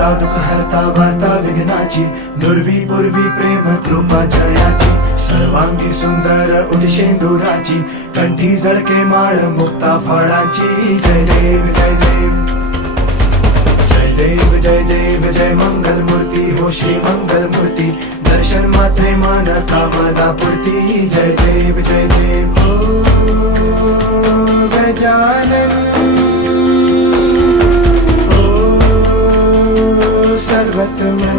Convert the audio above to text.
दाता दुःख हरता वार्ता विघ्नाची, दुर्वी पूर्वी प्रेम कृपा जयाची, सर्वांगी सुंदर उदिशेंदुराची, कंठी जळके माळ मुक्ता फळाची. जय देव जय देव जय देव जय देव जय मंगल मूर्ती हो श्री मंगल मूर्ती, दर्शन मात्रे मन कामना पूर्ती. जय देव जय देव ओ गजानन ओ सर्वतमन